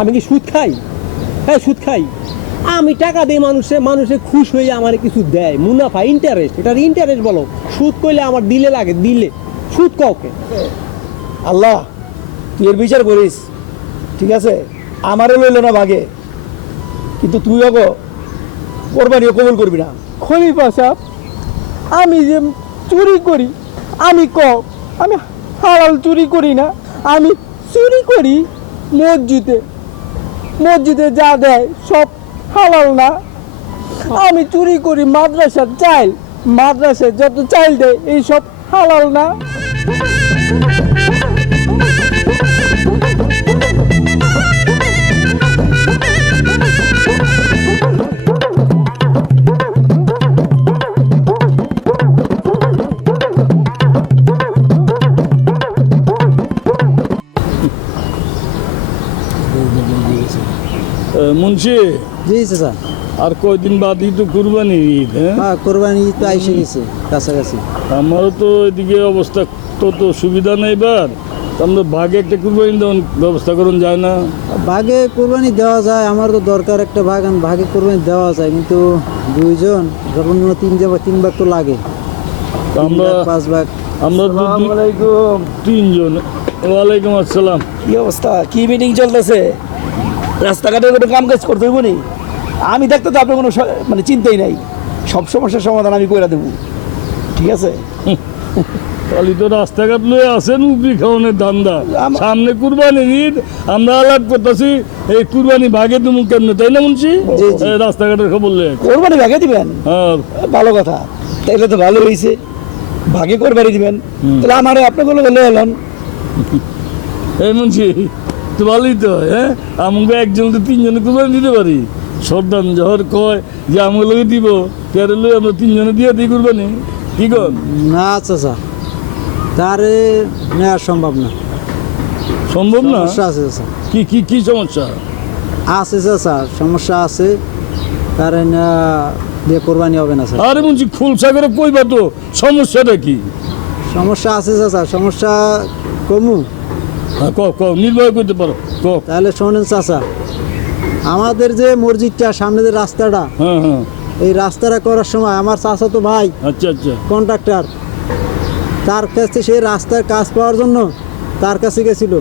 আমি কি সুদ খাই? হ্যাঁ সুদ খাই। আমি টাকা দিই মানুষে খুশ হয়ে আমার কিছু দেয়, মুনাফা, ইন্টারেস্ট। এটার ইন্টারেস্ট বলো, সুদ কইলে আমার দিলে লাগে, দিলে সুদ কাউকে। আল্লাহ তুই এর বিচার করিস, ঠিক আছে? আমারও লইল না ভাগে, কিন্তু তুইও কোরবানিও কবুল করবি না। খলিফা সাহেব, আমি যে চুরি করি, আমি আমি হালাল চুরি করি না, আমি চুরি করি মসজিদে যা দেয় সব হালাল না। আমি চুরি করি মাদ্রাসার চাইল, মাদ্রাসায় যত চাইল দেয় এই সব হালাল না। মুন্সি, জি চাচা। আর কয়দিন বাদই তো কুরবানি ঈদ। হ্যাঁ কোরবানি তো আইসে গেছে কাছাকাছি। আমারও তো এদিকে অবস্থা তো সুবিধা নেই, এবার আমরা ভাগে একটা কুরবানি দেওয়ার ব্যবস্থা করুন যায় না? ভাগে কোরবানি দেওয়া যায়, আমার তো দরকার একটা ভাগ, ভাগে কোরবানি দেওয়া যায়, কিন্তু দুইজন যখন তিন ভাগ তো লাগে, তো আমরা 5 ভাগ। আমরা তিনজন। ওয়ালাইকুম আসসালাম। কি অবস্থা, কি মিটিং চলতেছে? রাস্তাঘাটে কোনো কাম কাজ করতে হইব নি? আমি দেখতে তো আপনার কোনো মানে চিন্তাই নাই, সব সমস্যার সমাধান আমি করে দেবো, ঠিক আছে? খালি তো রাস্তাঘাট লয়ে আছেন উপরি খাওয়ানোর ধান্দা। সামনে কুরবানি ঈদ, আমরা আলাপ করতেছি এই কুরবানি ভাগে তুমি কেমনে, তাই না মুন্সি? রাস্তাঘাটের খবর লে কোরবানি ভাগে দিবেন? হ্যাঁ ভালো কথা, তাইলে তো ভালো হয়েছে, ভাগে কোরবানি দিবেন। তাহলে আমার আপনাগুলো গেলে এলেন। এই মুন্সি তো ভালোই তো, হ্যাঁ আমাকে একজন তো তিনজনে কুরবানি দিতে পারি। সর্দান জহর কয় যে আমাকে দিব, পেরে লই আমরা তিনজনে দিয়ে দিই কুরবানি, কি কর? না চাচা, তারে নেওয়া সম্ভব না। সম্ভব না? সমস্যা আছে চাচা। কি কি কি সমস্যা আছে চাচা, সমস্যা আছে, তারে দিয়ে কোরবানি হবে না স্যার। আরে মুন্সি খুলসা করে কইবা তো সমস্যাটা কি? সমস্যা আছে চাচা, সমস্যা কমু। হ্যাঁ ক নির্ভয় করতে পারো ক। তাহলে শোনেন চাচা, আমাদের যে মসজিদটা সামনে যে রাস্তাটা, হ্যাঁ হ্যাঁ এই রাস্তাটা করার সময় আমার চাচা তো ভাই আচ্ছা আচ্ছা কন্ট্রাক্টর, তার কাছে সেই রাস্তার কাজ পাওয়ার জন্য তার কাছে গেছিল।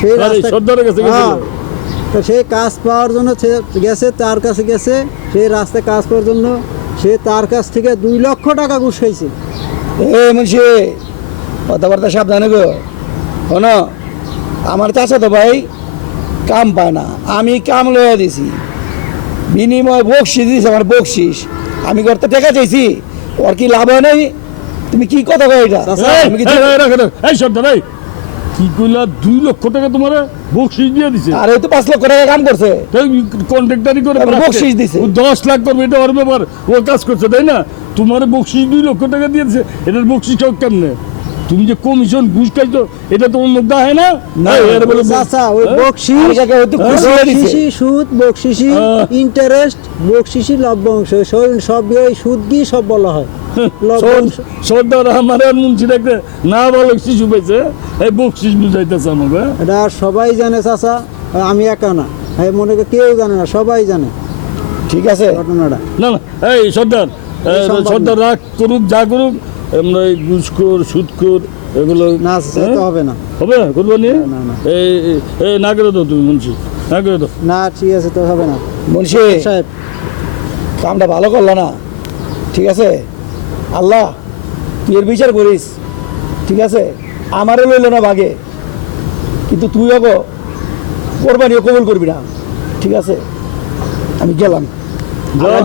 সেই আরে রাস্তা, সর্দারের কাছে গেছিল? হ্যাঁ, তো সেই কাজ পাওয়ার জন্য সে গেছে, তার কাছে গেছে, সেই রাস্তায় কাজ পাওয়ার জন্য সে তার কাছ থেকে 2 লক্ষ টাকা ঘুষ খাইছে। এ মুন্সি, কথাবার্তা সাবধানে গো। শোন, আমার চাচা তো ভাই কাম পায় না, আমি কাম লইয়া দিছি, বিনিময় বকশিস দিয়েছে, আমার বকশিস। আমি করতে টাকা চাইছি, ওর কি লাভ হয় নাই? তুমি কি কথা কো এটা? আমি কি এই সর্দার, এই কি কইলা 2 লক্ষ টাকা তোমার বকশিস দিয়ে দিছে? আরে তো 5 লক্ষ টাকা কাম করছে, কন্ট্রাক্টারি করে বকশিস দিছে। 10 লাখ করবে, এটা ওর ব্যাপার, ও কাজ করছে তাই না? তোমার বকশিস 2 লক্ষ টাকা দিয়েছে, এটার বকশিস কেমনে? তুমি যে কমিশন ঘুষ খাইছো এটা তো অন্য হয় না? চাচা ওই বকশিসি সুদ, বকশিসি ইন্টারেস্ট, বকশিসি লভ্যাংশ, সব এই সুদ দিয়ে সব বলা হয়। সর্দার আমার মুন্সির একটা না ভালো শিশু পাইছে, এই বকশিস বুঝাইতেছে আমাকে। এটা সবাই জানে চাচা, আমি একা না, মনে করে কেউ জানে না, সবাই জানে, ঠিক আছে ঘটনাটা। না না এই সর্দার, সর্দার রাগ করুক যা করুক, আমরা এই ঘুষখোর সুদখোর এগুলো না তো হবে না, হবে না করবো নিয়ে। না, না। এই না করে দাও তুমি মুন্সি, না করে দাও। না ঠিক আছে, তো হবে না মুন্সি সাহেব। কামটা ভালো করলো না, ঠিক আছে? আল্লাহ তুই এর বিচার করিস, ঠিক আছে? আমারও লইল না ভাগে, কিন্তু তুইও কোরবানিও কবুল করবি না, ঠিক আছে? আমি গেলাম,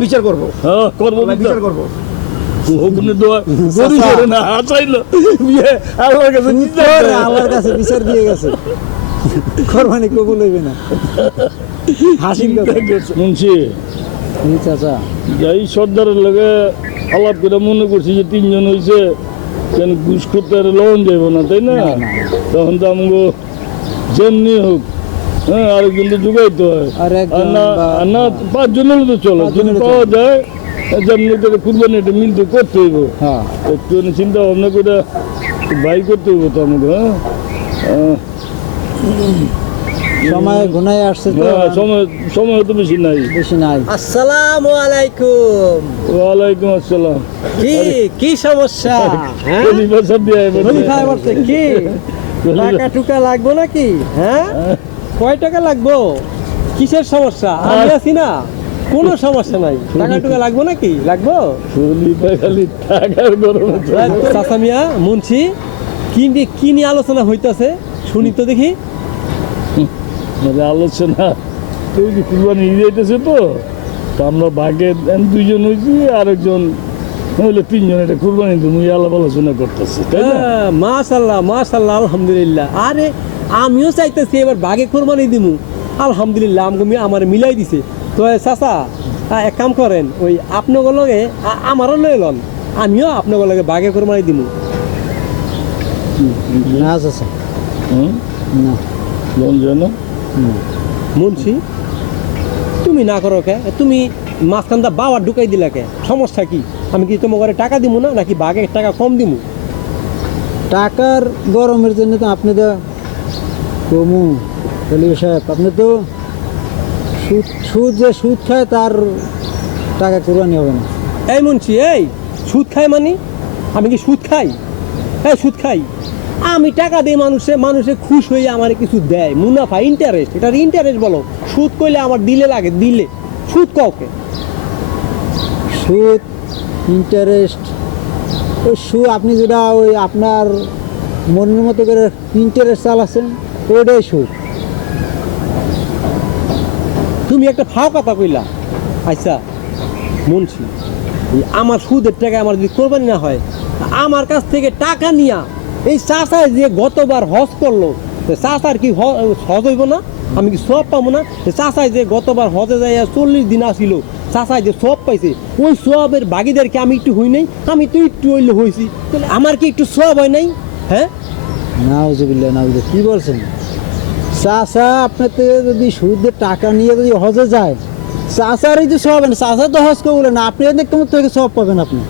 বিচার করবো। হ্যাঁ করবো, বিচার করবো। আল্লাহর কাছে বিচার দিয়ে গেছে, কোরবানি কবুল হইবে না। হাসির কথা মুন্সি। চাচা যাই সর্দারের লগে আলাপ করে মনে করছি যে 3 জন হয়েছে, কেন ঘুষ করতে আর লন যাইব না তাই না? তখন তো আমাকে যেমনি হোক, হ্যাঁ আরেকজন তো যোগাইতে হয়, আর না 5 জন হলে তো চলো, যদি পাওয়া যায় যেমনি করে কুরবানি এটা মিলতে করতে হইব। একটু চিন্তা ভাবনা করে ভাই করতে হইব তো আমাকে। হ্যাঁ সময় ঘনায় আসছে তো হ্যাঁ, সময় সময় তো বেশি নাই। বেশি নাই। আসসালামু আলাইকুম। ওয়ালাইকুম আসসালাম। কি কি সমস্যা? হ্যাঁ খলিফা সাহেব দিয়ে আইবেন। খলিফা বলছে কি টাকা টুকা লাগবো নাকি? হ্যাঁ কয় টাকা লাগবো? কিসের সমস্যা? আমি আছি না, কোনো সমস্যা নাই। টাকা টুকা লাগবো নাকি? লাগবো। খলিফা খালি টাকার গরমে চলে। চাচা মিয়া মুন্সি কি নিয়ে আলোচনা হইতাছে শুনি তো দেখি। মানে আলোচনা তুই কি কুরবানি ঈদ যাইতেছে তো আমরা ভাগে দুইজন হয়েছি, আরেকজন হইলে তিনজন, এটা কুরবানি তুমি আলাপ আলোচনা করতেছে, তাই না? মাশাল্লাহ মাশাল্লাহ আলহামদুলিল্লাহ। আরে আমিও চাইতেছি এবার বাঘে কোরবানি দিমু। আলহামদুলিল্লাহ আমার মিলাই দিছে। তো চাচা এক কাম করেন, ওই আপনার লগে আমারও লয়ে লন, আমিও আপনার লগে বাঘে কোরবানি দিমু। না চাচা, হুম, না। লোন যায় না? মুন্সি তুমি না করো কে? তুমি মাঝখানটা বাবার ঢুকাই দিলা কে? সমস্যা কি? আমি কি তোমার ঘরে টাকা দিমু না, নাকি বাঘে টাকা কম দিমু? টাকার গরমের জন্য তো আপনি তো কমু খলিফা সাহেব, আপনি তো সুদ খায় তার টাকা কোরবানি হবে না। এই মুন্সি, এই সুদ খাই মানে? আমি কি সুদ খাই? সুদ খাই? আমি টাকা দিই মানুষে খুশ হয়ে আমার কিছু দেয়, মুনাফা, ইন্টারেস্ট। এটার ইন্টারেস্ট বলো। সুদ কইলে আমার দিলে লাগে, দিলে সুদ কাউকে। সুদ ইন্টারেস্ট, ওই আপনি যেটা ওই আপনার মনের মতো করে ইন্টারেস্ট চালাচ্ছেন ওইটাই সুদ। তুমি একটা ফাও কথা কইলা। আচ্ছা মুন্সি, আমার সুদের টাকা আমার যদি কোরবানি না হয়, আমার কাছ থেকে টাকা নিয়া এই চাষায় যে গতবার হজ করলো, চাষার কি হজ হইব না? আমি কি সব পাবো না? চাষায় যে গতবার হজে যাইয়া 40 দিন আসিল, চাষায় যে সব পাইছে, ওই সবের ভাগিদার কি আমি একটু হই নাই? আমি তো একটু হইলে হয়েছি, তাহলে আমার কি একটু সব হয় নাই? হ্যাঁ নাউজুবিল্লাহ নাউজুবিল্লাহ, কি বলছেন? চাষা আপনার থেকে যদি সুদের টাকা নিয়ে যদি হজে যায়, চাষারই তো সব হবে না। চাষা তো হজ কবুল না, আপনি কেমন থেকে সব পাবেন? আপনি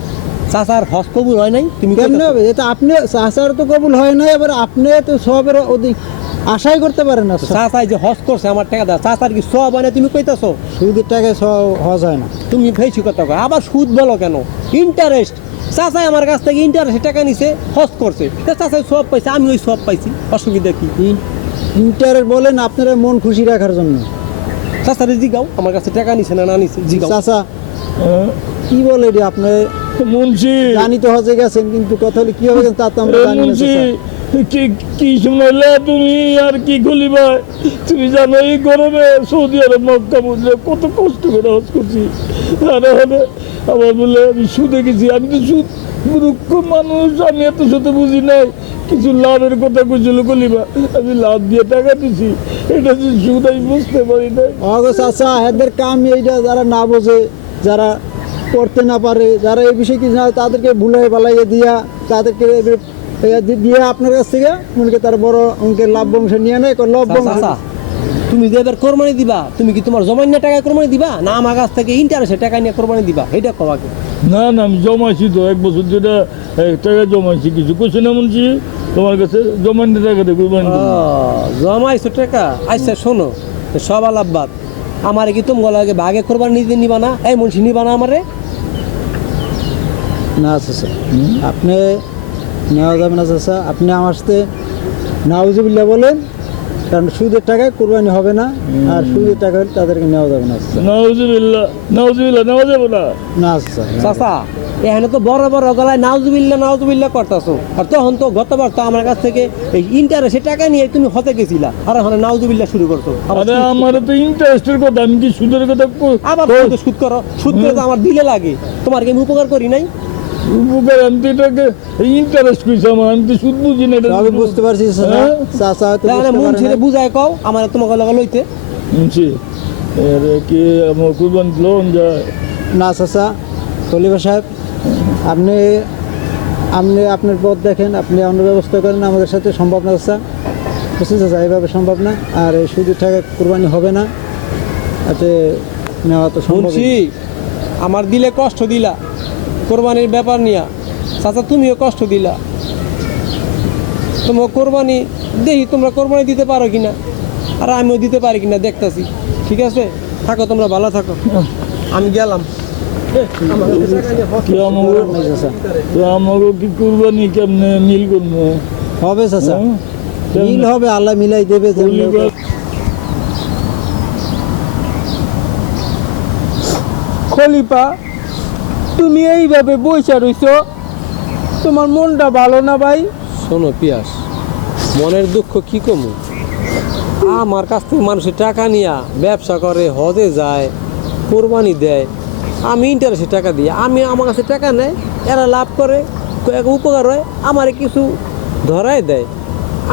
চাষার হজ কবুল হয় নাই? তুমি কেমন হবে? এটা আপনি চাষার তো কবুল হয় না, এবার আপনি তো সবের অধিক আশাই করতে পারেন না। চাষায় যে হজ করছে আমার টাকা দেওয়া, চাষার কি সব হয় না? তুমি কইতাছো সুদের টাকায় সব হজ হয় না। তুমি ভেসি কথা কয়, আবার সুদ বলো কেন? ইন্টারেস্ট। চাচাই আমার কাছ থেকে ইন্টারেস্টে টাকা নিছে, হজ করছে, চাচাই সব পাইছে, আমি ওই সব পাইছি, অসুবিধা কি? ইন্টারেস্ট বলেন আপনার মন খুশি রাখার জন্য। চাচারে জিগাও আমার কাছে টাকা নিছে না নিছে, জিগাও। চাচা হ্যাঁ? কি বলে রে আপনি? মুন্সি, জানি তো হজে গেছেন, কিন্তু কথা হলে কি হবে তা তো আমরা জানি না। মুন্সি, চাচা কি শুনাইলে তুমি? আর কি খলিফা, তুমি জানো এই গরমে সৌদি আরব মক্কা বুঝলে কত কষ্ট করে হজ করছি, আর এখানে আবার বলে আমি সুদে গেছি। আমি তো সুদ মূর্খ মানুষ, আমি এত সাথে বুঝি নাই। কিছু লাভের কথা কইছিল খলিফা, আমি লাভ দিয়ে টাকা দিছি, এটা যে সুদ আমি বুঝতে পারি নাই। অগো চাচা, এদের কাম এইটা, যারা না বোঝে, যারা করতে না পারে, যারা এই বিষয়ে কিছু না, তাদেরকে ভুলে বালাইয়ে দিয়া, তাদেরকে দিয়ে আপনার কাছ থেকে মনে তার বড় অঙ্কের লাভ বংশ নিয়ে নেয়, লাভ বংশ। চাচা, তুমি যে এবার কোরবানি দিবা, তুমি কি তোমার জমাইনা টাকায় কোরবানি দিবা, না আমার কাছ থেকে ইন্টারেস্টে টাকা নিয়ে কোরবানি দিবা? এটা কবাকে। না না, আমি জমাইছি তো 1 বছর যেটা টাকা জমাইছি, কিছু কইছে না মুন্সি তোমার কাছে? জমাইতে টাকা দিয়ে কুরবানি দেবো। জমাইছো টাকা? আচ্ছা শোনো, সব আলাপ বাদ, আমার কি তুমি লাগে বাঘে কোরবানি নিতে নিবা না? এই মুন্সি নিবা না আমারে? না চাচা, আপনি নেওয়া যাবে না চাচা। আপনি আমার সাথে নাউজুবিল্লাহ বলেন, কারণ সুদের টাকায় কোরবানি হবে না, আর সুদের টাকা হলে তাদেরকে নেওয়া যাবে না চাচা। নাউজুবিল্লাহ, নাউজুবিল্লাহ, নেওয়া যাবে না। না চাচা। চাচা এখানে তো বড় বড় গলায় নাউজুবিল্লাহ করতেছো, আর তখন তো গতবার তো আমার কাছ থেকে এই ইন্টারেস্টে টাকা নিয়ে তুমি হতে গেছিলা, আর এখন নাউজুবিল্লাহ শুরু করছো। আরে আমার তো ইন্টারেস্টের কথা, আমি কি সুদের কথা আবার সুদ করো? সুদ করে তো আমার দিলে লাগে, তোমার কি আমি উপকার করি নাই? উপকার? আমি তো এটাকে ইন্টারেস্ট কইছি, আমার আমি তো সুদ বুঝি না এটা। আমি বুঝতে পারছি চাচা, হ্যাঁ? চাচা হয়তো বুঝতে পারে মুন্সিরে না। বুঝায় কও আমার তোমাকে লাগা লইতে। মুন্সি, এর কি আমার কুরবানি লোন যায়? না চাচা, খলিফা সাহেব, আপনি আপনি আপনার পথ দেখেন, আপনি অন্য ব্যবস্থা করেন, আমাদের সাথে সম্ভব না চাচা। বুঝছেন চাচা, এইভাবে সম্ভব না। আর এই সুদের টাকা কোরবানি হবে না, এতে নেওয়া তো সম্ভব মুন্সি আমার দিলে কষ্ট দিলা কোরবানির ব্যাপার নিয়া, চাচা তুমিও কষ্ট দিলা। তোমার কোরবানি দেখি তোমরা কোরবানি দিতে পারো কিনা। আর আমিও দিতে পারি কিনা দেখতাছি। ঠিক আছে, থাকো তোমরা, ভালো থাকো, আমি গেলাম। আমার কাছে টাকা নিয়ে হট তুই আমাকে নাই চাচা, তুই আমাকে কি কুরবানি কেমনে মিল করবো? হবে চাচা, হ্যাঁ? মিল হবে, আল্লাহ মিলাই দেবে যেমনি হোক। খলিফা, তুমি এইভাবে বইসা রইছো, তোমার মনটা ভালো না ভাই? শোনো পিয়াস, মনের দুঃখ কি কমু? আমার কাছ থেকে মানুষের টাকা নিয়া ব্যবসা করে, হজে যায়, কোরবানি দেয়, আমি ইন্টারেস্টে টাকা দিই, আমার কাছে টাকা নেয়, এরা লাভ করে, উপকার হয়, আমারে কিছু ধরায় দেয়,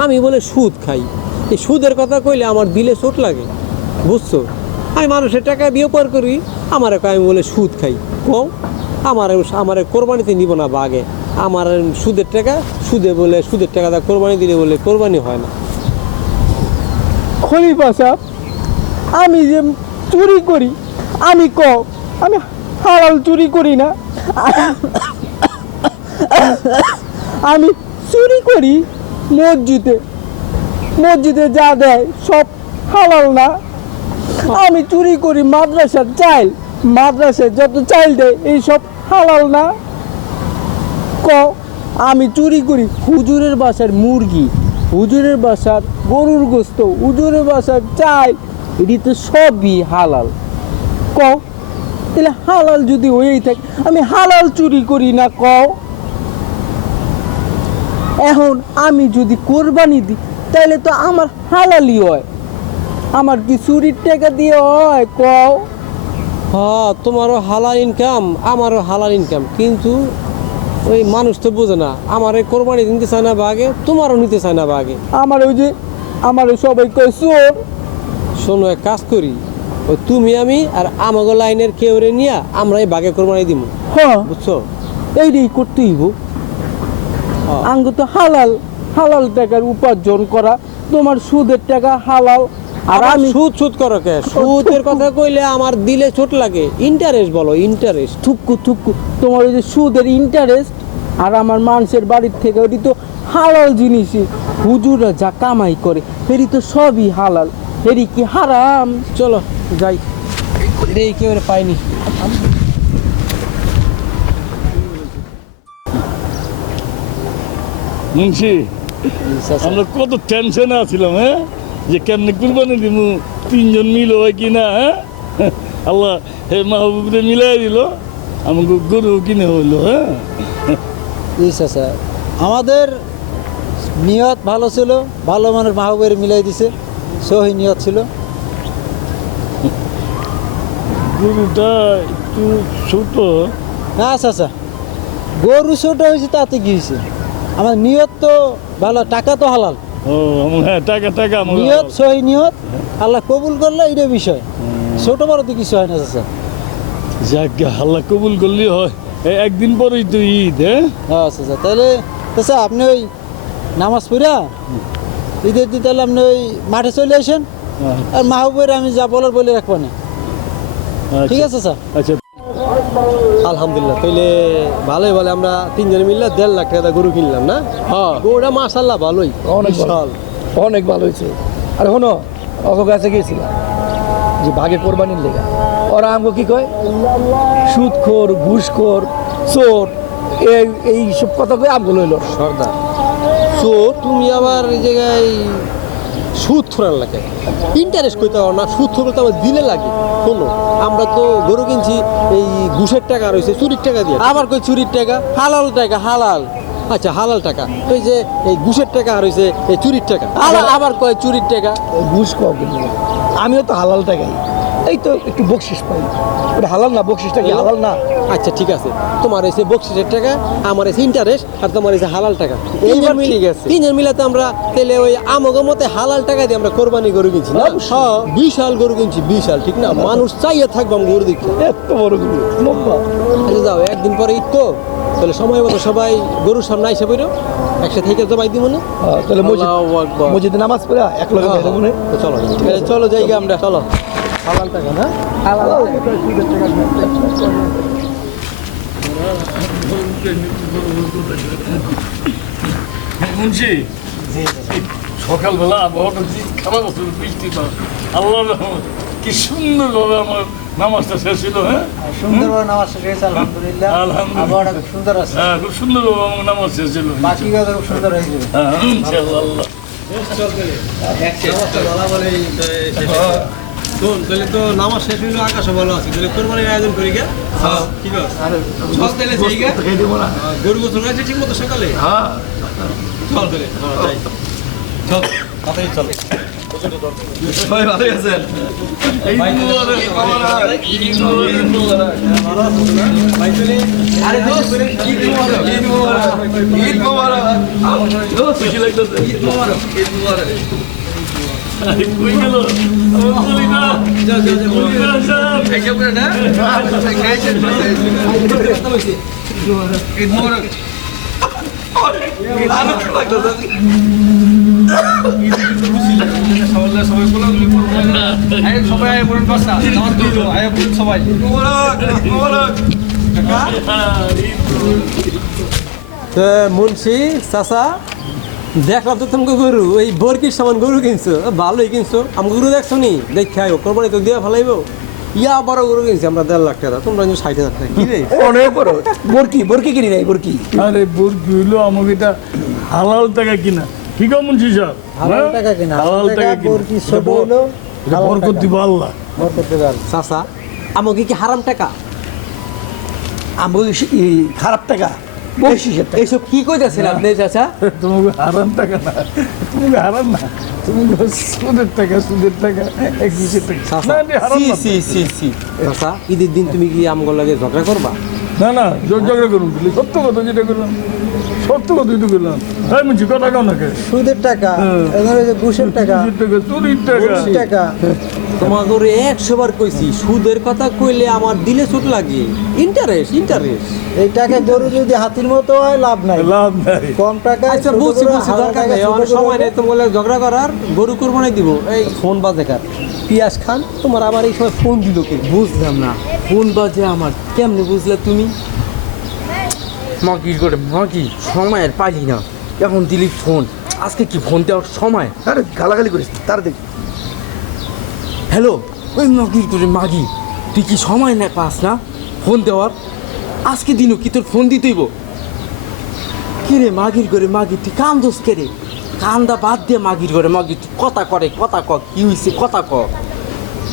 আমি বলে সুদ খাই। এই সুদের কথা কইলে আমার দিলে চোট লাগে, বুঝছো? আমি মানুষের টাকা বিয়োগ করি, আমারে কয় আমি বলে সুদ খাই। কও আমার কোরবানিতে নিব না বাগে, আমার সুদের টাকা সুদের টাকা দা কোরবানি দিলে বলে কোরবানি হয় না। খলিফা সাহেব, আমি যে চুরি করি, আমি আমি হালাল চুরি করি না, আমি চুরি করি মসজিদে যা দেয় সব হালাল না। আমি চুরি করি মাদ্রাসার চাইল, মাদ্রাসায় যত চাইল দেয় এই সব হালাল না। আমি চুরি করি হুজুরের বাসার মুরগি, হুজুরের বাসার গরুর গোস্ত, হুজুরের বাসার চাল, এটি তো সবই হালাল। তাহলে হালাল যদি হয়েই থাকে, আমি হালাল চুরি করি না? এখন আমি যদি কোরবানি দিই তাহলে তো আমার হালালই হয়, আমার কি চুরির টাকা দিয়ে হয়? হ্যাঁ, তোমারও হালাল ইনকাম, আমারও হালাল ইনকাম, কিন্তু ওই মানুষ তো বোঝে না, আমার এই কোরবানি নিতে চায় না বাগে, তোমারও নিতে চায় না বাগে। আমার সবাই কয় চোর। শোনো, এক কাজ করি, ওই তুমি আমি আর আমাগো লাইনের কেউরে নিয়ে আমরা এই বাগে কোরবানি দিব, হ্যাঁ, বুঝছো? এইটাই করতে হইব। আঙ্গ তো হালাল টাকার উপার্জন করা, তোমার সুদের টাকা হালাল, আর আমি সুদ করো কে? সুদের কথা কইলে আমার দিলে চোট লাগে। ইন্টারেস্ট বলো, ইন্টারেস্ট। থুপকু তোমার ওই যে সুদের ইন্টারেস্ট, আর আমার মানুষের বাড়ির থেকে ওটি তো হালাল জিনিসই, হুজুররা যা কামাই করে এটি তো সবই হালাল, এটি কি হারাম? চলো যাই, এই কেউরে পাইনি। মুন্সি, আমরা কত টেনশনে আছিলাম, হ্যাঁ, যে কেমনে কুরবানি দিব, তিনজন মিল হয় কি না, হ্যাঁ? আল্লাহ হে মাহবুবরে মিলাই দিল, আমাকে গরু কিনে হইলো, হ্যাঁ। চাচা, আমাদের নিয়ত ভালো ছিল, ভালো মানুষ মাহবুবের মিলাই দিছে, সহি নিয়ত ছিল। গরুটা একটু ছোট। না চাচা, গরু ছোট হয়েছে তাতে কি হয়েছে, আমার নিয়ত তো ভালো, টাকা তো হালাল, ও হ্যাঁ, টাকা আমার নিয়ত সহি নিয়ত, আল্লাহ কবুল করলে এটা বিষয়, ছোট বড় তো কিছু হয় না চাচা। যাক, আল্লাহ কবুল করলেই হয়। একদিন পরেই তো ঈদ, হ্যাঁ। চাচা, তাহলে চাচা আপনি ওই নামাজ পড়া ঈদের দিন তাহলে আপনি ওই মাঠে চলে আসেন, আর মাহবুবের আমি যা বলার বলে রাখবো না, ঠিক আছে স্যার? আচ্ছা, আলহামদুলিল্লাহ, তাইলে ভালোই বলে, আমরা তিনজনে মিললে 1.5 লাখ টাকা গরু কিনলাম না? হ্যাঁ, গরুটা মাশাআল্লাহ ভালোই, অনেক ভালো। বিশাল। অনেক ভালো হয়েছে। আর শোনো, অত কাছে গিয়েছিলাম যে ভাগে কোরবানির লেগা, ওরা আমাকে কি কয়, সুদখোর, ঘুষখোর, চোর, এই সব কথা কয়ে আমগুলো হইল সর্দার। তো তুমি আবার এই জায়গায় সুদ থোড়ার লাগে, ইন্টারেস্ট করতে পারো না, সুদ থোড়া তো আমার দিলে লাগে। শোনো, আমরা তো গরু কিনছি এই ঘুষের টাকা রয়েছে, চুরির টাকা দিয়ে। আবার কই চুরির টাকা? হালাল টাকা, হালাল। আচ্ছা, হালাল টাকা, এই যে এই ঘুষের টাকা রয়েছে, এই চুরির টাকা। আবার কয় চুরির টাকা। ঘুষ খাওয়া কিন্তু আমিও তো হালাল টাকাই, এই তো একটু বকশিস পাই, ওটা হালাল না? বকশিসটা কি হালাল না? আচ্ছা ঠিক আছে, তোমার এসে বকশিসের টাকা, আমার এসে ইন্টারেস্ট, আর তোমার এসে হালাল টাকা, এইবার ঠিক আছে। তিনজন মিলাতে আমরা তাহলে ওই আমাগো মতে হালাল টাকা দিয়ে আমরা কোরবানি গরু কিনছি না? হ্যাঁ, বিশাল গরু কিনছি, বিশাল, ঠিক না? মানুষ চাইয়ে থাকবো আমি গরু দেখি। এত বড় গরু, লম্বা। আচ্ছা যাও, একদিন পরে ঈদ তো, তাহলে সময় মতো সবাই গরুর সামনে আইসা পড়ো, একসাথে থেকে জবাই দিব না? তাহলে আল্লাহু আকবার। মসজিদে নামাজ পড়ে এক লগে যাই মনে। চলো চলো যাই আমরা, চলো। হালাল টাকা না? মুন্সি, সকালবেলা আবহাওয়াটা যে খারাপ আছে, বৃষ্টি তো আল্লাহ কি সুন্দরভাবে আমার নামাজটা শেষ ছিল। হ্যাঁ সুন্দরভাবে নামাজ শেষ হয়েছে আলহামদুলিল্লাহ। আলহামদুলিল্লাহ। আবহাওয়াটা খুব সুন্দর আছে, হ্যাঁ খুব সুন্দরভাবে আমার নামাজ শেষ ছিল। বাকি কথা খুব সুন্দর হয়ে যাবে। হ্যাঁ ইনশাআল্লাহ আল্লাহ। শোন, তাহলে তো নামাজ শেষ হইলো, আকাশও ভালো আছে, তাহলে কোরবানির আয়োজন করি গে। ঠিক আছে, চল তাহলে যাই গে। গরু গোসল আছে ঠিক মতো সকালে। হ্যাঁ চল তাহলে, যাই। চল, তাড়াতাড়ি চল। সবাই ভালো আছেন? ভাই চলে। আরে দোস্ত, ঈদ মোবারক। ঈদ মোবারক। ঈদ মোবারক। খুশি লাগতেছে। ঈদ মোবারক। ঈদ মোবারক। আরে কই গেল আমার কলিজা? কলিজা সাহেব। খাইছে পুরো না? খাইছে। ঈদ মোবারক। আনন্দ লাগতেছে। সবাই বলাবলি করবো না। আরে সবাই আয় বলেন বাসা। নামাজ পড়লো, আয় বলেন সবাই। মোবারক। মোবারক। মুন্সি চাচা, দেখলাম তো তোমাকে গরু, ওই বরকির সামান গরু কিনছো, ভালোই কিনছো। আমি গরু দেখছো নি, দেখে আইও, কোরবানি তো দিয়ে ফেলাইব। ইয়া বড় গরু কিনছি আমরা 1.5 লাখ টাকা, তোমরা 60,000 টাকা। কি রে অনেক বড় বরকি, বরকি কিনি নাই বরকি। আরে বুরকি হইলো আমাকে এটা হালাল টাকা কিনা। ঠিক আছে মুন্সি সাহেব, হালাল টাকা কিনা, হালাল টাকা কিনা। বরকি ছোট হলো, এটা হালাল বরকত টাকা। দিব আল্লাহ। বরকত দেবে আল্লাহ। চাচা, আমাকে কি হারাম টাকা? আমাকে খারাপ টাকা, বকশিসের টাকা। এইসব কি কইতাছেন আপনি চাচা? তোমাকে হারাম টাকা না, তোমাকে হারাম না, তুমি সুদের টাকা, সুদের টাকা, এক কিসের টাকা। চাচা, না, এটা হারাম সি না। সি সি সি। চাচা, ঈদের দিন তুমি কি আমগো লাগে ঝগড়া করবা? না না, ঝগড়া করুন বলি, সত্য কথা যেটা করলাম, সত্য কথাই তো করলাম। তাই মুন্সি কথা কাও না কে? সুদের টাকা, এবার ওই যে ঘুষের টাকা, কিসের টাকা? চুরির টাকা। ঘুষের টাকা। তোমাকে ওরে 100 বার কইছি, সুদের কথা কইলে আমার দিলে চোট লাগে। Interest, interest. এই টাকা গরু যদি হাতির মতো হয় লাভ নাই, লাভ নাই। কম টাকা। আচ্ছা বুঝছি বুঝছি, দরকার নেই, আমার সময় নেই তোমার লাগে ঝগড়া করার। গরু কোরবানি দিব, এই ফোন বাজে কার? পিয়াজ খান, তোমার আবার এই সময় ফোন দিল কে? বুঝলাম না, ফোন বাজে আমার, কেমনে বুঝলে তুমি? মাগি করে মাগি, সময়ের পাইলি না, এখন দিলি ফোন। আজকে কি ফোন দেওয়ার সময়? আরে গালাগালি করিস না, তার দেখ। হ্যালো, ওই মাগি করে মাগি, তুই কি সময় না পাস না ফোন দেওয়ার? আজকে দিনও কি তোর ফোন দিতেইব? কি রে মাগির করে মাগি, তুই কান দোষ কে রে? কান্দা বাদ দিয়ে মাগির করে মাগি, তুই কথা করে, কথা ক, কি হয়েছে কথা ক,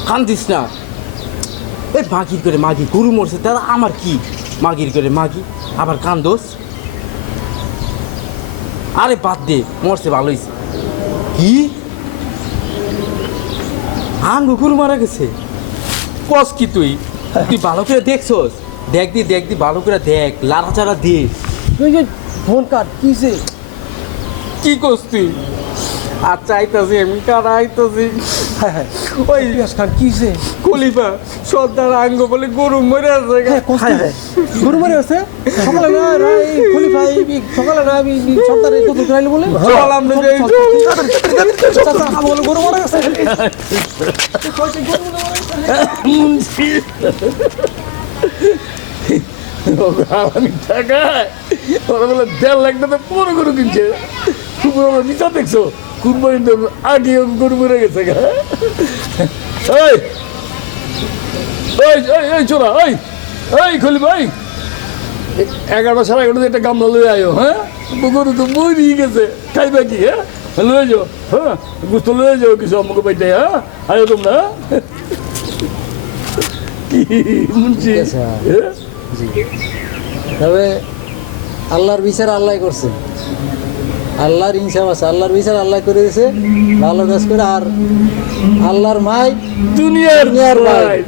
কান্দিস না। এই মাগির করে মাগি, গরু মরছে তারা আমার কি? মাগির করে মাগি আবার কান্দোস? আরে বাদ দে, মরছে ভালো হয়েছে। কি আঙ্গু গরু মারা গেছে? কস কি তুই? তুই ভালো করে দেখছস? দেখ দি ভালো করে দেখ, লাড়াচাড়া দে। তুই যে ফোন কাট, কিসে? কি করছ তুই? আচ্ছা আইতাছি, আমি কারা আইতাছি। ওই পিয়াজ খান, কিসে? খলিফা সর্দার আঙ্গ বলে গরু মরে আছে। গরু মারি আছে? সকালে না এই খলিফা, সকালে না আমি সর্দারে কত করাইলো বলে? চল আমরা যাই। চাচা, আমি বলে গরু মারা গেছে। মুন্সি আমি টাকায় ওরা বলে 1.5 লাখ টাকা পুরো গরু কিনছে। তুমি আমরা নিচা দেখছো, কুরবানি আগে গরু মরে গেছে গা। এই এই এই চোরা, এই এই খলি ভাই, 11টা সাড়ে 11টাতে একটা গামলা লয়ে আয়ো। হ্যাঁ, গরু তো মরি গেছে, খাইবা কি? হ্যাঁ লয়ে যাও, হ্যাঁ গুস্ত লয়ে যাও কিছু আমাকে পাইতে। হ্যাঁ আয়ো তোমরা। কি মুন্সি? হ্যাঁ? তবে আল্লাহর বিচার আল্লাহ করছে, আল্লাহর ইনসাফ আছে, আল্লাহর বিচার আল্লাহ করে দিয়েছে। ভালো কাজ করে, আর আল্লাহর মাই দুনিয়ার দুনিয়ার ভাই। ভাই।